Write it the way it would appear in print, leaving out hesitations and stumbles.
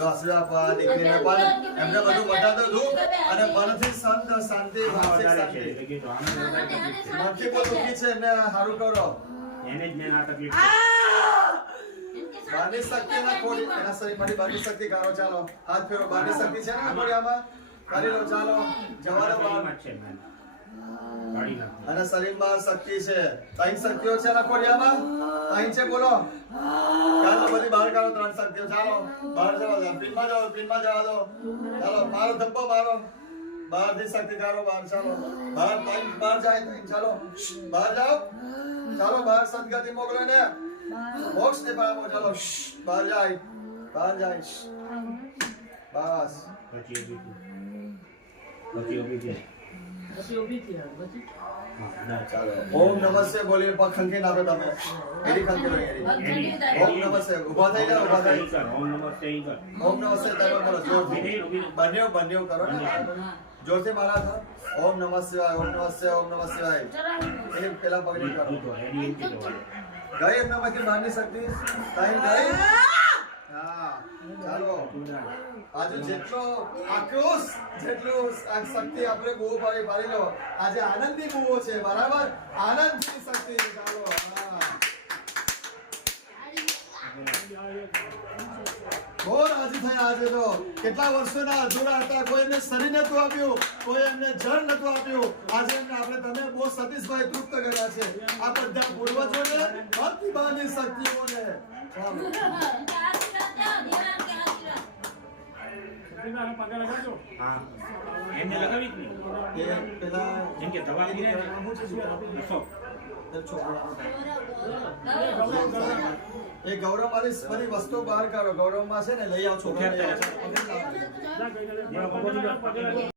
આશીર્વાદ દીકરીને પણ એમને બધું બતાતો દુઃખ અને મનથી શાંતિ માનસિક શાંતિ મનથી કોઈ દુઃખી છે એમને સારું કરો એને જ મેં આ તકલીફ બારની શક્તિ ના ખોડી એના શરીરમાંથી બારની શક્તિ કરો ચાલો હાથ ફેરો બારની શક્તિ છે ને ખોડિયામાં કરી લો ચાલો જવાનો બાર છે મેં અને શરીરમાં શક્તિ છે ત્રણ શક્તિઓ છે ને ખોડિયામાં ત્રણ છે બોલો ચાલો બધી બહાર કાઢો ત્રણ શક્તિઓ ચાલો બહાર જવા દો પિનમાં જવા દો ચાલો મારો ધબ્બો મારો બહારથી શક્તિ કાઢો બહાર ચાલો બહાર જાય ચાલો બહાર જાઓ ચાલો બહાર સદગતિ મોકલો ને મોક્ષ ને પામો ચાલો બહાર જાય બસ પછી ઊભી થઈ ચાલો ઓમ નમસ્તે બોલીએ પગ ખંખી નાખો તમે એરી ખંખી લો એરી ઓમ નમસ્તે ઊભા થઈ જાઓ ઊભા થઈ ઓમ નમસ્તે કર ઓમ નમસ્તે તમે બોલો જોરથી બંનેવ કરો ને જોરથી મારા છો ઓમ નમઃ શિવાય ઓમ નમઃ શિવાય એ પેલા પગડી કરો ગઈ એમનામાંથી બહારની શક્તિ ટાઈમ ગઈ હા ચાલો આજે જેટલો આક્રોશ જેટલું શક્તિ આપણે બહુ પાડી લો આજે આનંદની બહુ છે બરાબર આનંદની શક્તિ ચાલો બહુ રાજી થયા આજે તો કેટલા વર્ષોના અધૂરા હતા કોઈ એમને શરીર નતું આપ્યું કોઈ એમને જળ નતું આપ્યું આજે એમને આપણે તમે બહુ સતીશભાઈ તૃપ્ત કર્યા છે આ બધા પૂર્વજોને પ્રતિભાની શક્તિઓને હા એમને લગાવી જ નહીં એ પેલા જેમ કે દવા આપી ને એ ગૌરવ મારી બધી વસ્તુ બહાર કાઢો ગૌરવમાં છે ને લઈ આવો છોકરા